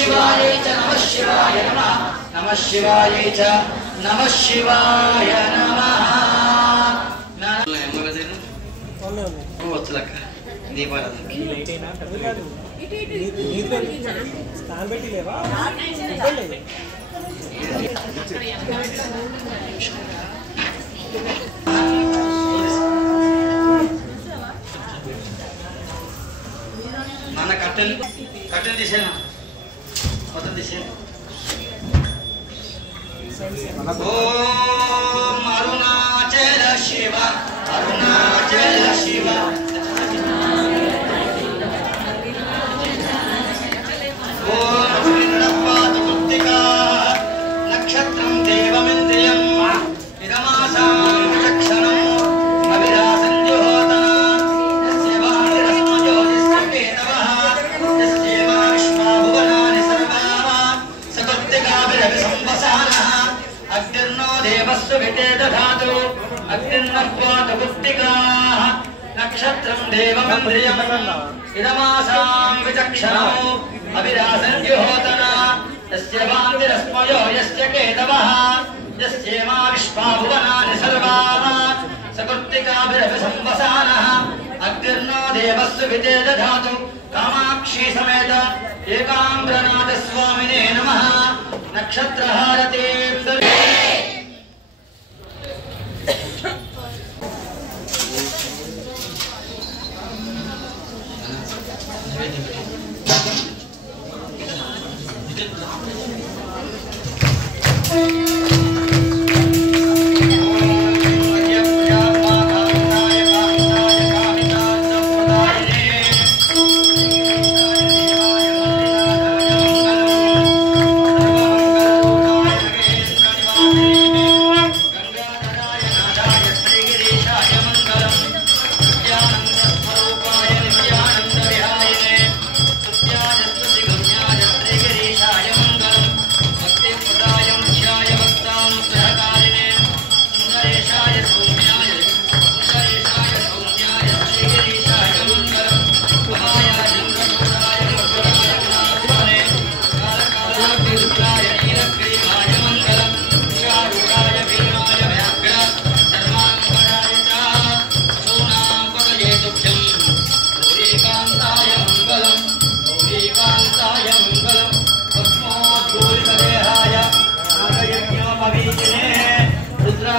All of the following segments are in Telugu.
शिवाय च नमः शिवाय नमः नमः शिवाय च नमः शिवाय नमः వచ్చలక దీపారాధనకి లైట్ అయినా కాదు నీది స్నానం పెట్టి లేవా మన కట్టెలు తీసేనా మొత్తం తీసేనా ఓం అరుణాచల శివ అరుణాచల శివ ఓం శ్రీరపాతృత్తికా నక్షత్రం దేవమింద్రియం ఇదమాసాం విచక్షణం అవిరాసం జోహోతన యస్యవానిరస్మజో యస్యకేతవః యస్యేమా విశ్వాభువనాని సర్వాః సకృత్తికాభిరవిసంవసానః అగ్నిర్నో దేవస్సు వితే దధాతు అగ్నిర్నఃపాతృత్తికాః నక్షత్రం దేవమింద్రియం ఇదమాసాం విచక్షణం అవిరాసం జోహోతన యస్యవానిరస్మజో యస్యకేతవః యస్యేమా విశ్వాభువనాని సర్వాః సకృత్తికాభిరవిసంవసానః అగ్నిర్నో దేవస్సు వితే దధాతు కామాక్షి సమేత ఏకాంబ్రనాథ స్వామినే నమః నక్షత్రహారతే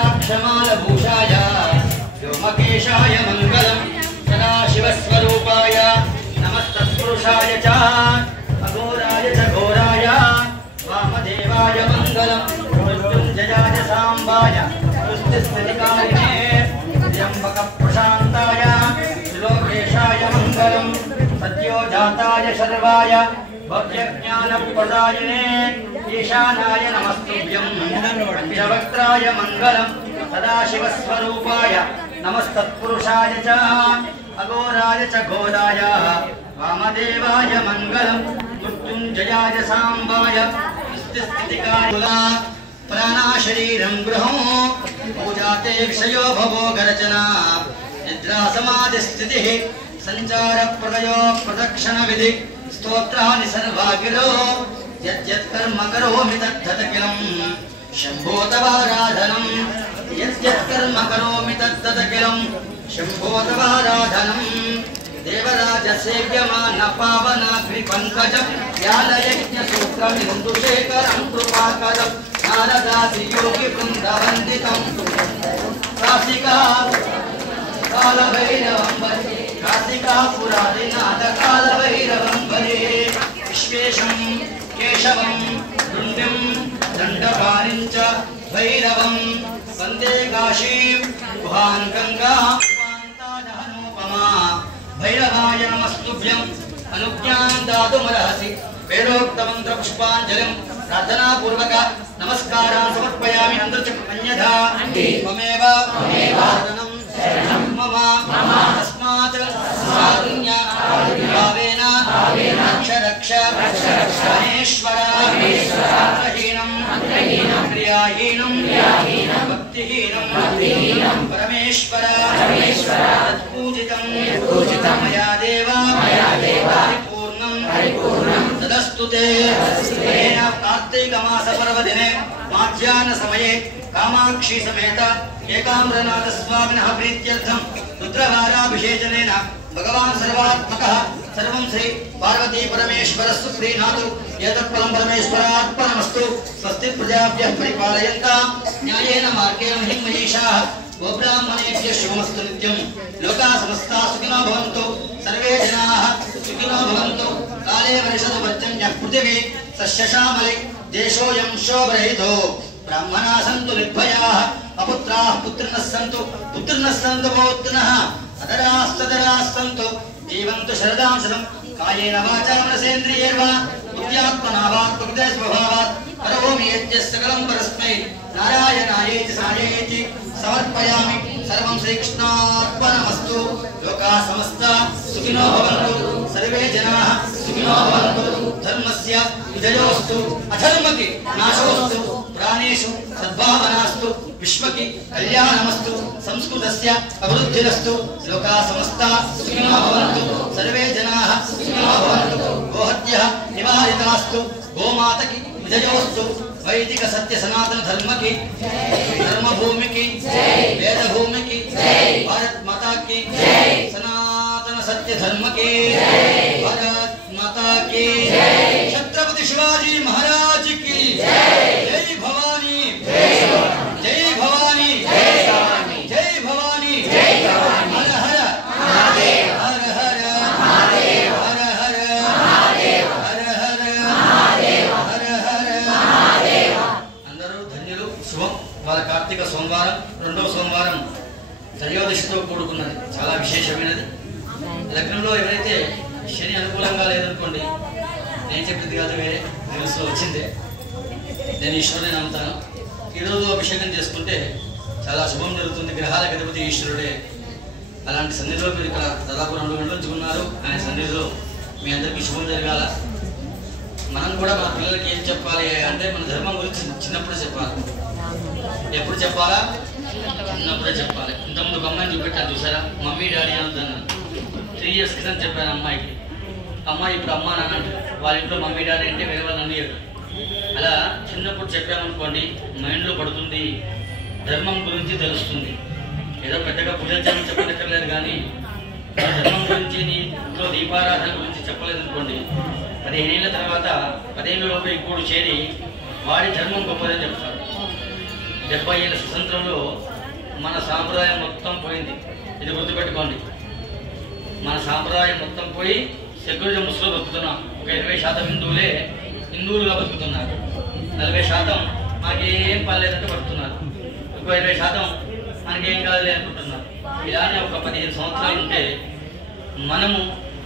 रुद्राक्षमालभूषाय व्योमकेशाय मङ्गलं सदाशिवस्वरूपाय नमस्तत्पुरुषाय च अघोराय च घोराय वामदेवाय मङ्गलं मृत्युञ्जयाय साम्बाय सृष्टिस्थितिकारिणे त्र्यम्बकप्रशान्ताय त्रिलोकेशाय मङ्गलं सद्योजाताय शर्वाय भव्यज्ञानप्रदायिने ईशानाय नमस्तुभ्यं पंचवक्त्राय मङ्गलं सदाशिवस्वरूपाय नमस्तत्पुरुषाय च अघोराय च घोराय वामदेवाय मङ्गलं मृत्युञ्जयाय साम्बाय स्थितिकारिणे प्राणाशरीरं गृहं पूजाते क्षयो भवो गर्जना निद्रा समाधिस्थितिः सञ्चारप्रदयो प्रदक्षिणविधि स्तोत्राणि सर्वागिरो यद्यत्कर्म करोमि तद्धतकिलं शम्भो तवाराधनं यद्यत्कर्म करोमि तद्धतकिलं शम्भो तवाराधनं देवराजसेव्यमान पावनाग्निपङ्कजं व्यालयज्ञसूत्रमिन्दुशेखरं कृपाकरं नारदादियोगिवृन्दवन्दितं काशिका कालभैरवं भजे काशिका पुरादिनाथकालभैरवं भजे विश्वेशं केशवं दुण्डिं दण्डपाणिं च भैरवं वन्दे काशीं गुहां गङ्गां उपान्तादहनोपमा भैरवाय नमस्तुभ्यं अनुज्ञां दातुमर्हसि वेदोक्तमन्त्रपुष्पाञ्जलिं प्रार्थनापूर्वक नमस्कारान् समर्पयामि अन्यथा त्वमेव शरणं मम तस्मात् कारुण्य भावेन रक्ष महेश्वर मन्त्रहीनं क्रियाहीनं भक्तिहीनं परमेश्वर तत्पूजितं मया देव परिपूर्णं नमस्तुते कार्तिक मास पर्वदिने माध्याह्न समये कामाक्षी समेत एकाम्रनाथ स्वामिनः प्रीत्यर्थं रुद्रवाराभिषेचनेन भगवान् सर्वात्मकः सर्वं श्री पार्वती परमेश्वर सुप्रीणातु एतत्फलं परमेश्वरार्पणमस्तु स्वस्ति प्रजाभ्यः परिपालयन्तां न्यायेन मार्गेण महिमनीषाः गोब्राह्मणेभ्यः शुभमस्तु नित्यं लोकाः समस्ताः सुखिनो भवन्तु सर्वे जनाः सुखिनो भवन्तु काले वर्षतु पर्जन्यः पृथिवी सस्यश्यामले देशोऽयं शोभरहितो ब्राह्मणाः सन्तु निर्भयाः अपुत्राः पुत्रिणः सन्तु पौत्रिणः अदरास्तदराः सन्तु जीवन्तु शरदां शतं कायेन वाचा मनसेन्द्रियैर्वा बुद्ध्यात्मना वा प्रकृते स्वभावात् करोमि यद्यत् सकलं परस्मै नारायणायेति सायेति समर्पयामि सर्वं श्रीकृष्णार्पणमस्तु लोकाः समस्ताः सुखिनो भवन्तु सर्वे जनाः सुखिनो भवन्तु धर्मस्य विजयोस्तु अधर्मके नाशोस्तु प्राणेषु सद्भावनास्तु विश्वके कल्याणमस्तु संस्कृतस्य अभिवृद्धिरस्तु लोकाः समस्ताः सुखिनो भवन्तु सर्वे जनाः सुखिनो भवन्तु गोहत्यः निवारितास्तु गोमातकी विजयोस्तु वैदिक सत्य सनातन धर्म की धर्म भूमि की वेद भूमि की भारत माता की सनातन सत्य धर्म की भारत माता की छत्रपति शिवाजी महाराज की जय भवानी जय भवानी जय भवानी हर हर महादेव हर हर महादेव हर हर महादेव हर हर महादेव हर हर అందరూ ధన్యులు శుభం వాళ్ళ కార్తీక సోమవారం రెండవ సోమవారం త్రయోదశితో కూడుకున్నది చాలా విశేషమైనది లగ్నంలో ఎవరైతే శని అనుకూలంగా లేదనుకోండి నేను చెప్పింది కాదు వేరే న్యూస్లో వచ్చిందే నేను ఈశ్వరుని నమ్ముతాను ఈరోజు అభిషేకం చేసుకుంటే చాలా శుభం జరుగుతుంది గ్రహాల అధిపతి ఈశ్వరుడే అలాంటి సన్నిధిలో మీరు ఇక్కడ దాదాపు 2 గంటలు ఉంచుకున్నారు ఆయన సన్నిధిలో మీ అందరికీ శుభం జరగాల మనం కూడా మన పిల్లలకి ఏం చెప్పాలి అంటే మన ధర్మం గురించి చిన్నప్పుడే చెప్పాలి ఎప్పుడు చెప్పాలా చిన్నప్పుడే చెప్పాలి ఇంతకుముందు ఒక అమ్మాయిని చూపెట్టాను చూసారా మమ్మీ డాడీ అంటున్నాను 3 years క్రితం చెప్పాను అమ్మాయికి అమ్మాయి ఇప్పుడు అమ్మ నాన్న అంటే వాళ్ళ ఇంట్లో మమ్మీ డాడీ అంటే వేరే వాళ్ళు అనియరు అలా చిన్నప్పుడు చెప్పామనుకోండి మైండ్లో పడుతుంది ధర్మం గురించి తెలుస్తుంది ఏదో పెద్దగా పూజలు చేయమని చెప్పనక్కర్లేదు కానీ ధర్మం గురించి నీ ఇంట్లో దీపారాధన గురించి చెప్పలేదు అనుకోండి 15 ఏళ్ల తర్వాత 10 ఏళ్ళలోపు ఇంకోడు చేరి వాడి ధర్మం గొప్పదని చెప్తారు 70 ఏళ్ళ స్వతంత్రంలో మన సాంప్రదాయం మొత్తం పోయింది ఇది గుర్తుపెట్టుకోండి మన సాంప్రదాయం మొత్తం పోయి సెక్యులరిజం ముసులో బతుకుతున్నాం ఒక 20% హిందువులుగా బతుకుతున్నారు 40% మనకేం పర్లేదంటే బతుకుతున్నారు ఇంకో 20% మనకేం కాదులే అనుకుంటున్నారు ఇలానే ఒక 15 సంవత్సరాలు ఉంటే మనము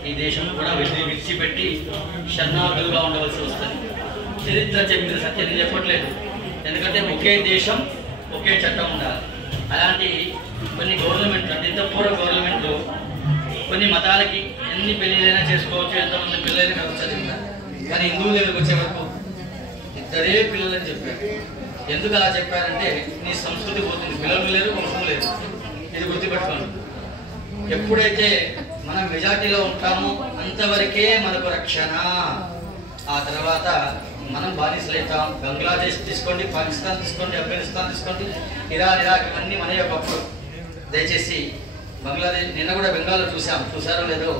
ఈ దేశం కూడా విడిచిపెట్టి శరణార్థులుగా ఉండవలసి వస్తుంది చరిత్ర చెప్పిన సత్యం చెప్పట్లేదు ఎందుకంటే ఒకే దేశం ఒకే చట్టం ఉండాలి అలాంటి కొన్ని గవర్నమెంట్లు అంటే ఇంత పూర్వ గవర్నమెంట్లు కొన్ని మతాలకి ఎన్ని పెళ్ళిళ్ళైనా చేసుకోవచ్చు ఎంతమంది పిల్లలైనా కలుగుతుంది కానీ హిందువుల దగ్గరికి వచ్చే వరకు 2 పిల్లలని చెప్పారు ఎందుకు అలా చెప్పారంటే నీ సంస్కృతి పోతుంది పిల్లలు లేరు వంశం లేదు ఇది గుర్తుపెట్టుకోండి ఎప్పుడైతే మనం మెజార్టీలో ఉంటామో అంతవరకే మనకు రక్షణ ఆ తర్వాత మనం బానిసలైతాం బంగ్లాదేశ్ తీసుకోండి పాకిస్తాన్ తీసుకోండి ఆఫ్ఘనిస్తాన్ తీసుకోండి ఇరాన్ ఇరాక్ ఇవన్నీ మన ఒకప్పుడు దయచేసి బంగ్లాదేశ్ నిన్న కూడా బెంగాల్లో చూసారో లేదో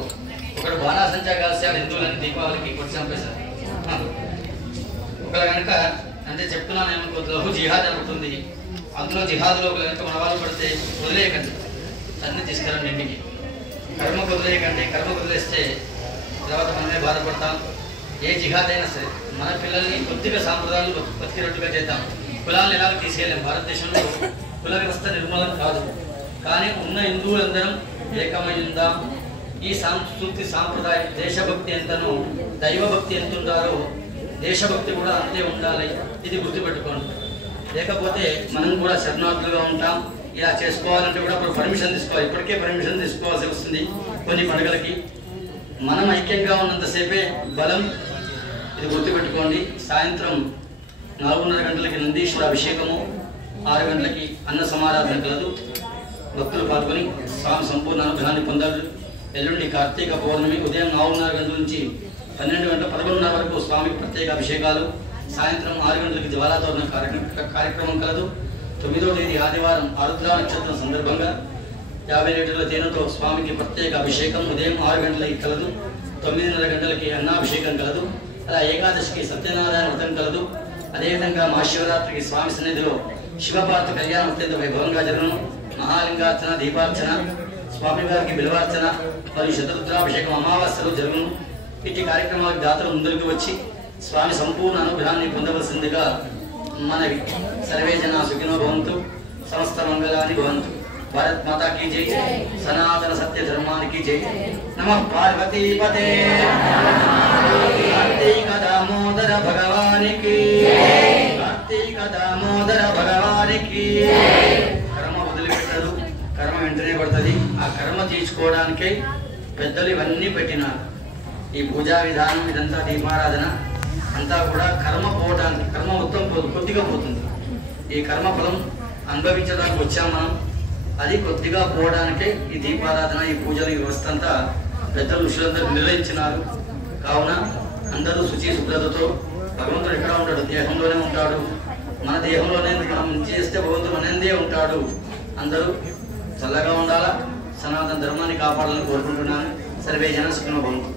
ఒకడు బాణాసంచా కాల్చాడు హిందువులని దీపావళికి కొట్టి చంపేశారు ఒకరు కనుక అంటే చెప్తున్నాను ఏమనుకోవద్దు లహు జిహాద్ అని ఉంటుంది అందులో జిహాద్లో కనుక మన వాళ్ళు పడితే వదిలేయకండి అన్ని తీసుకురండి ఇంటికి కర్మ వదిలేయకండి కర్మ వదిలేస్తే తర్వాత మనమే బాధపడతాం ఏ జిహాద్ అయినా సరే మన పిల్లల్ని కొద్దిగా సాంప్రదాయాలు బతికినట్టుగా చేద్దాం కులాలను ఎలాగ తీసేయలేం భారతదేశంలో కుల వ్యవస్థ నిర్మూలన కాదు కానీ ఉన్న హిందువులందరం ఏకమై ఉందాం ఈ సంస్కృతి సాంప్రదాయం దేశభక్తి ఎంతనో దైవభక్తి ఎంత ఉండాలో దేశభక్తి కూడా అంతే ఉండాలి ఇది గుర్తుపెట్టుకోండి లేకపోతే మనం కూడా శరణార్థులుగా ఉంటాం ఇలా చేసుకోవాలంటే కూడా పర్మిషన్ తీసుకోవాలి ఇప్పటికే పర్మిషన్ తీసుకోవాల్సి వస్తుంది కొన్ని పండుగలకి మనం ఐక్యంగా ఉన్నంతసేపే బలం ఇది గుర్తుపెట్టుకోండి సాయంత్రం 4:30 గంటలకి నందీశ్వర అభిషేకము 6 గంటలకి అన్న సమారాధన కలదు భక్తులు పాల్గొని స్వామి సంపూర్ణ అనుగ్రహాన్ని పొందారు ఎల్లుండి కార్తీక పౌర్ణమి ఉదయం 4:30 గంటల నుంచి 12 గంటల 11:30 వరకు స్వామికి ప్రత్యేక అభిషేకాలు, సాయంత్రం 6 గంటలకు జ్వాలాతోరణ కార్యక్రమం కలదు. 9వ తేదీ ఆదివారం ఆరుద్ర నక్షత్రం సందర్భంగా 50 లీటర్ల తేనెతో స్వామికి ప్రత్యేక అభిషేకం ఉదయం 6 గంటలకి కలదు. 9:30 గంటలకి అన్నాభిషేకం కలదు. అలా ఏకాదశికి సత్యనారాయణ వ్రతం కలదు. అదేవిధంగా మహాశివరాత్రికి స్వామి సన్నిధిలో శివపార్త కళ్యాణం అత్యంత వైభవంగా జరుగును. మహాలింగార్చన, దీపార్చన, స్వామివారికి బిల్వార్చన మరియు శతరుద్రాభిషేకం అమావాస్యలో జరుగును. ఇట్టి కార్యక్రమాలకు దాతలు ముందుకు వచ్చి స్వామి సంపూర్ణ అనుగ్రహాన్ని పొందవలసిందిగా మనవి. సర్వే జనా సుఖినో భవంతు, సమస్త మంగళాని భవంతు. భారత్ మాతా की जय, सनातन सत्य धर्मानि जय. नमः पार्वती पते, कार्तिक दामोदर भगवान की जय, कार्तिक दामोदर भगवान की जय. कर्म వదిలిపెట్టదు, కర్మ వెంటనే పడుతుంది. ఆ కర్మ తీర్చుకోవడానికే పెద్దలు ఇవన్నీ పెట్టినారు. ఈ పూజా విధానం ఇదంతా దీపారాధన అంతా కూడా కర్మ పోవడానికి, కర్మ మొత్తం కొద్దిగా పోతుంది. ఈ కర్మ ఫలం అనుభవించడానికి వచ్చాం మనం. అది కొద్దిగా పోవడానికే ఈ దీపారాధన, ఈ పూజలు, ఈ వ్యవస్థ అంతా పెద్దలు ఋషులందరూ నిర్వహించినారు. కావున అందరూ శుచి శుభ్రతతో, భగవంతుడు ఎక్కడ ఉంటాడు? దేహంలోనే ఉంటాడు. మన దేహంలోనే మనం చేస్తే భగవంతుడు మనందే ఉంటాడు. అందరూ చల్లగా ఉండాలా, సనాతన ధర్మాన్ని కాపాడాలని కోరుకుంటున్నాను. సర్వే జన సుఖినో భవంతు.